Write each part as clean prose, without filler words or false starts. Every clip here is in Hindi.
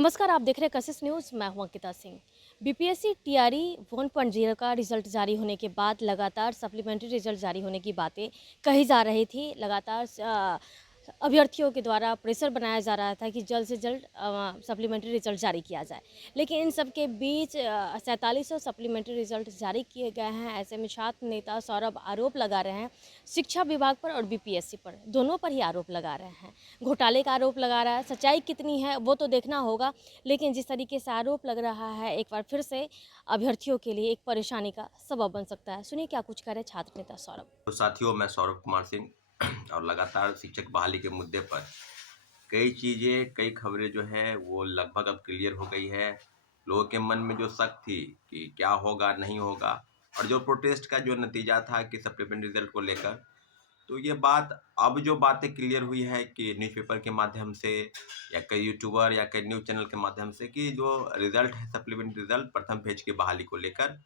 नमस्कार, आप देख रहे हैं कशिश न्यूज़। मैं हूं अंकिता सिंह। बीपीएससी टीआरई 1.0 का रिजल्ट जारी होने के बाद लगातार सप्लीमेंट्री रिजल्ट जारी होने की बातें कही जा रही थी। लगातार अभ्यर्थियों के द्वारा प्रेशर बनाया जा रहा था कि जल्द से जल्द सप्लीमेंट्री रिजल्ट जारी किया जाए। लेकिन इन सब के बीच 4700 सप्लीमेंट्री रिजल्ट जारी किए गए हैं। ऐसे में छात्र नेता सौरभ आरोप लगा रहे हैं शिक्षा विभाग पर और बीपीएससी पर, दोनों पर ही आरोप लगा रहे हैं। घोटाले का आरोप लगा रहा है। सच्चाई कितनी है वो तो देखना होगा, लेकिन जिस तरीके से आरोप लग रहा है, एक बार फिर से अभ्यर्थियों के लिए एक परेशानी का सबब बन सकता है। सुनिए क्या कुछ कह रहे छात्र नेता सौरभ। तो साथियों, मैं सौरभ कुमार सिंह और लगातार शिक्षक बहाली के मुद्दे पर कई चीज़ें, कई खबरें जो है वो लगभग अब क्लियर हो गई है। लोगों के मन में जो शक थी कि क्या होगा, नहीं होगा, और जो प्रोटेस्ट का जो नतीजा था कि सप्लीमेंट्री रिजल्ट को लेकर, तो ये बात अब जो बातें क्लियर हुई है कि न्यूज़पेपर के माध्यम से या कई यूट्यूबर या कई न्यूज़ चैनल के माध्यम से कि जो रिजल्ट है, सप्लीमेंट्री रिजल्ट प्रथम फेज की बहाली को लेकर,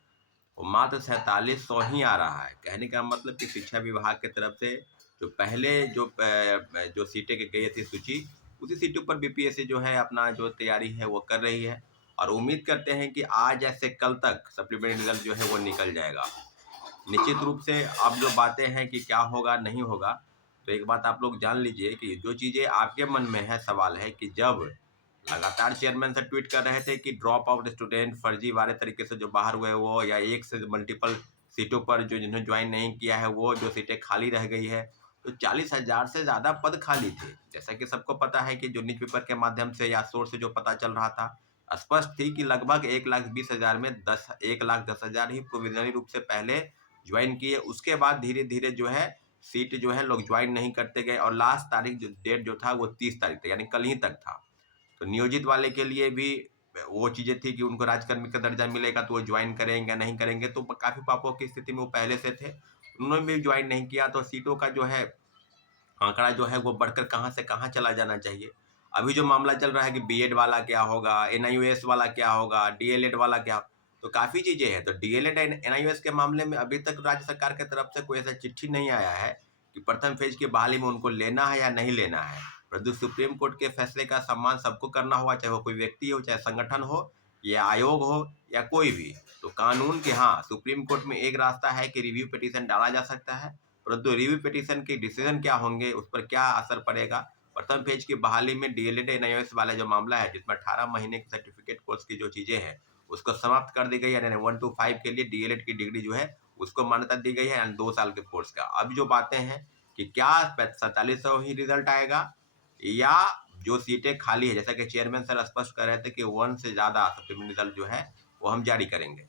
वो मात्र 4700 ही आ रहा है। कहने का मतलब कि शिक्षा विभाग की तरफ से जो पहले जो सीटें की गई थी सूची, उसी सीटों पर बीपीएससी जो है अपना जो तैयारी है वो कर रही है, और उम्मीद करते हैं कि आज ऐसे कल तक सप्लीमेंट्री रिजल्ट जो है वो निकल जाएगा। निश्चित रूप से अब जो बातें हैं कि क्या होगा, नहीं होगा, तो एक बात आप लोग जान लीजिए कि जो चीज़ें आपके मन में है, सवाल है कि जब लगातार चेयरमैन सर ट्वीट कर रहे थे कि ड्रॉप आउट स्टूडेंट फर्जीवाड़े तरीके से जो बाहर हुए वो, या एक से मल्टीपल सीटों पर जो जिन्होंने ज्वाइन नहीं किया है वो जो सीटें खाली रह गई है, तो 40,000 से ज़्यादा पद खाली थे। जैसा कि सबको पता है कि जो न्यूज़पेपर के माध्यम से या सोर्स से जो पता चल रहा था, स्पष्ट थी कि लगभग 1,20,000 में 1,10,000 ही प्रोविजनरी रूप से पहले ज्वाइन किए। उसके बाद धीरे धीरे जो है सीट जो है लोग ज्वाइन नहीं करते गए, और लास्ट तारीख जो डेट जो था वो 30 तारीख तक, यानी कल ही तक था। तो नियोजित वाले के लिए भी वो चीज़ें थी कि उनको राजकर्मी का दर्जा मिलेगा तो वो ज्वाइन करेंगे या नहीं करेंगे, तो काफ़ी पापों की स्थिति में वो पहले से थे, उन्होंने भी ज्वाइन नहीं किया, तो सीटों का जो है आंकड़ा जो है वो बढ़कर कहाँ से कहाँ चला जाना चाहिए। अभी जो मामला चल रहा है कि बीएड वाला क्या होगा, एनआईओएस वाला क्या होगा, डीएलएड वाला क्या, तो काफ़ी चीज़ें हैं। तो डीएलएड एनआईओएस के मामले में अभी तक राज्य सरकार की तरफ से कोई ऐसा चिट्ठी नहीं आया है कि प्रथम फेज की बहाली में उनको लेना है या नहीं लेना है। परंतु सुप्रीम कोर्ट के फैसले का सम्मान सबको करना होगा, चाहे वो कोई व्यक्ति हो, चाहे संगठन हो, या आयोग हो, या कोई भी। तो कानून के, हाँ, सुप्रीम कोर्ट में एक रास्ता है कि रिव्यू पिटीशन डाला जा सकता है, परंतु रिव्यू पिटीशन के डिसीजन क्या होंगे, उस पर क्या असर पड़ेगा। प्रथम फेज की बहाली में डीएलएड एनआईओएस वाला जो मामला है, जिसमें 18 महीने के सर्टिफिकेट कोर्स की जो चीजें हैं उसको समाप्त कर दी गई है, यानी 1 to 5 के लिए डीएलएड की डिग्री जो है उसको मान्यता दी गई है, यानी 2 साल के कोर्स का। अब जो बातें हैं कि क्या 4700 ही रिजल्ट आएगा, या जो सीटें खाली है, जैसा कि चेयरमैन सर स्पष्ट कर रहे थे कि 1 से ज्यादा सप्लीमेंट्री रिजल्ट जो है वो हम जारी करेंगे।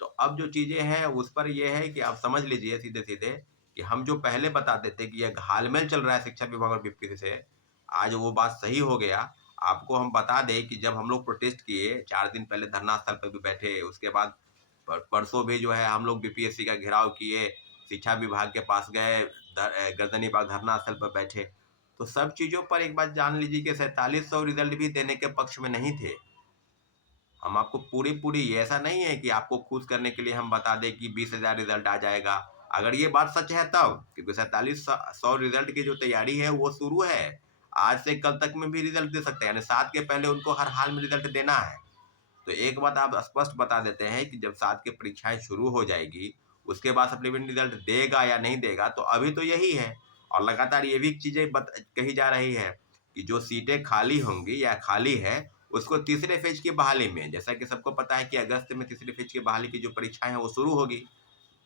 तो अब जो चीजें हैं उस पर यह है कि आप समझ लीजिए सीधे सीधे कि हम जो पहले बताते थे कि यह घालमेल चल रहा है शिक्षा विभाग और बीपीएससी से, आज वो बात सही हो गया। आपको हम बता दें कि जब हम लोग प्रोटेस्ट किए, 4 दिन पहले धरना स्थल पर भी बैठे, उसके बाद परसों भी जो है हम लोग बीपीएससी का घेराव किए, शिक्षा विभाग के पास गए, गर्दनी बाग धरना स्थल पर बैठे। तो सब चीजों पर एक बात जान लीजिए कि 4700 रिजल्ट भी देने के पक्ष में नहीं थे। हम आपको पूरी पूरी, ये ऐसा नहीं है कि आपको खुश करने के लिए हम बता दें कि 20,000 रिजल्ट आ जाएगा। अगर ये बात सच है तब, क्योंकि 4700 रिजल्ट की जो तैयारी है वो शुरू है, आज से कल तक में भी रिजल्ट दे सकते हैं, यानी 7 के पहले उनको हर हाल में रिजल्ट देना है। तो एक बात आप स्पष्ट बता देते हैं कि जब 7 की परीक्षाएं शुरू हो जाएगी, उसके बाद सप्लीमेंट्री रिजल्ट देगा या नहीं देगा, तो अभी तो यही है। और लगातार ये भी चीजें कही जा रही है कि जो सीटें खाली होंगी या खाली है, उसको तीसरे फेज की बहाली में, जैसा कि सबको पता है कि अगस्त में तीसरे फेज की बहाली की जो परीक्षाएं हैं वो शुरू होगी।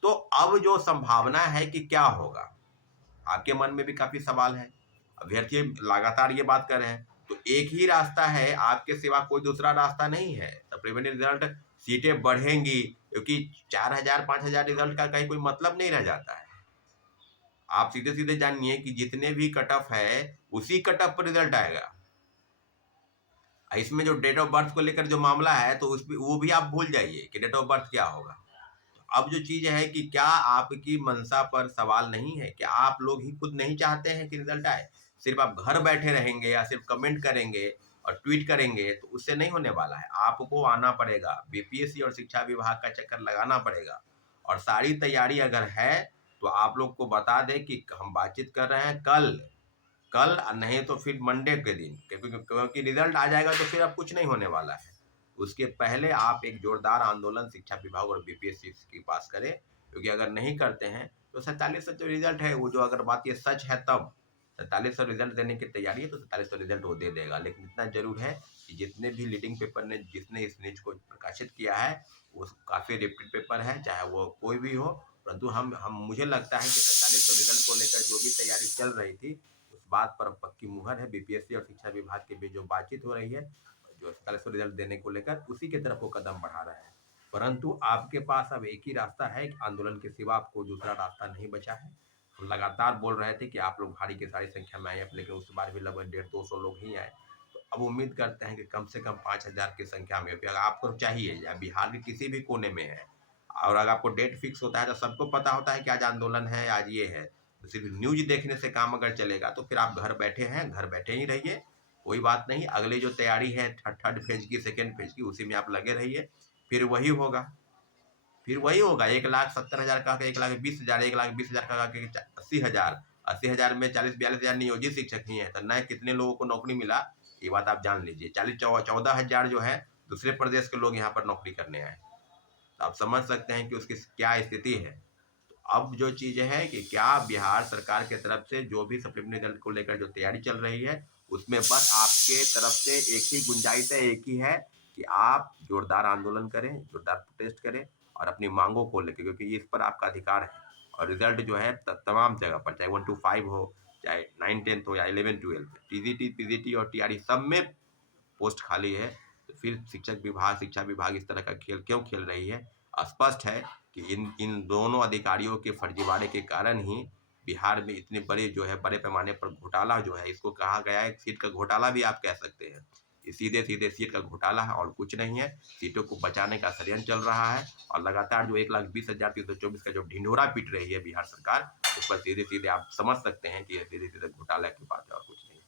तो अब जो संभावना है कि क्या होगा, आपके मन में भी काफी सवाल है। अभ्यर्थी लगातार ये बात कर रहे हैं, तो एक ही रास्ता है, आपके सिवा कोई दूसरा रास्ता नहीं है। सप्लीमेंट्री रिजल्ट, सीटें बढ़ेंगी, क्योंकि 4,000 5,000 रिजल्ट का कहीं कोई मतलब नहीं रह जाता है। आप सीधे सीधे जानिए कि जितने भी कट ऑफ है उसी कट ऑफ पर रिजल्ट आएगा। इसमें जो डेट ऑफ बर्थ को लेकर जो मामला है, तो उस वो भी आप भूल जाइए कि डेट ऑफ बर्थ क्या होगा। अब जो चीज है कि क्या आपकी मंशा पर सवाल नहीं है, क्या आप लोग ही खुद नहीं चाहते हैं कि रिजल्ट आए? सिर्फ आप घर बैठे रहेंगे या सिर्फ कमेंट करेंगे और ट्वीट करेंगे तो उससे नहीं होने वाला है। आपको आना पड़ेगा, बीपीएससी और शिक्षा विभाग का चक्कर लगाना पड़ेगा, और सारी तैयारी अगर है तो आप लोग को बता दें कि हम बातचीत कर रहे हैं कल, कल नहीं तो फिर मंडे के दिन, क्योंकि रिजल्ट आ जाएगा तो फिर अब कुछ नहीं होने वाला है। उसके पहले आप एक जोरदार आंदोलन शिक्षा विभाग और बीपीएससी के पास करें, क्योंकि अगर नहीं करते हैं तो 4700 जो रिजल्ट है वो, जो अगर बात ये सच है तब 4700 रिजल्ट देने की तैयारी है तो 4700 रिजल्ट वो दे देगा। लेकिन इतना जरूर है कि जितने भी लीडिंग पेपर ने जिसने इस न्यूज को प्रकाशित किया है वो काफ़ी रिपीट पेपर है, चाहे वो कोई भी हो। परंतु हम मुझे लगता है कि 4700 रिजल्ट को लेकर जो भी तैयारी चल रही थी उस बात पर पक्की मुहर है। बीपीएससी और शिक्षा विभाग के बीच जो बातचीत हो रही है, जो 4700 रिजल्ट देने को लेकर, उसी की तरफ वो कदम बढ़ा रहे हैं। परंतु आपके पास अब एक ही रास्ता है कि आंदोलन के सिवा आपको दूसरा रास्ता नहीं बचा है। हम लगातार बोल रहे थे कि आप लोग भारी की सारी संख्या में आए, लेकिन उस बार भी लगभग 150-200 लोग ही आए। तो अब उम्मीद करते हैं कि कम से कम 5000 की संख्या में, अगर आपको चाहिए या बिहार के किसी भी कोने में है और अगर आपको डेट फिक्स होता है तो सबको पता होता है कि आज आंदोलन है, आज ये है। तो सिर्फ न्यूज देखने से काम अगर चलेगा तो फिर आप घर बैठे हैं, घर बैठे ही रहिए, कोई बात नहीं। अगली जो तैयारी है थर्ड फेज की, सेकेंड फेज की, उसी में आप लगे रहिए, फिर वही होगा। फिर वही होगा, 1,70,000 का 1,20,000, 1,20,000 का 80,000, 80,000 में 40-42,000 नियोजित शिक्षक ही हैं, तो नए कितने लोगों को नौकरी मिला ये बात आप जान लीजिए। 14,000 जो है दूसरे प्रदेश के लोग यहाँ पर नौकरी करने आए, तो आप समझ सकते हैं कि उसकी क्या स्थिति है। तो अब जो चीज़ें हैं कि क्या बिहार सरकार के तरफ से जो भी सप्लीमेंट्री रिजल्ट को लेकर जो तैयारी चल रही है उसमें बस आपके तरफ से एक ही गुंजाइश है, एक ही है कि आप जोरदार आंदोलन करें, जोरदार प्रोटेस्ट करें और अपनी मांगों को लेकर, क्योंकि इस पर आपका अधिकार है। और रिजल्ट जो है तमाम जगह पर, चाहे 1 to 5 हो, चाहे 9-10 हो या 11-12, टीजीटी पीजीटी और टीआरई सब में पोस्ट खाली है। तो फिर शिक्षा विभाग इस तरह का खेल क्यों खेल रही है? स्पष्ट है कि इन इन दोनों अधिकारियों के फर्जीवाड़े के कारण ही बिहार में इतने बड़े जो है बड़े पैमाने पर घोटाला जो है, इसको कहा गया है सीट का घोटाला भी आप कह सकते हैं। ये सीधे सीधे सीट का घोटाला है और कुछ नहीं है। सीटों को बचाने का षड्यंत्र चल रहा है और लगातार जो 1,20,324 का जो ढिंढोरा पीट रही है बिहार सरकार, उस पर सीधे सीधे आप समझ सकते हैं कि ये सीधे सीधे घोटाला की बात है और कुछ नहीं।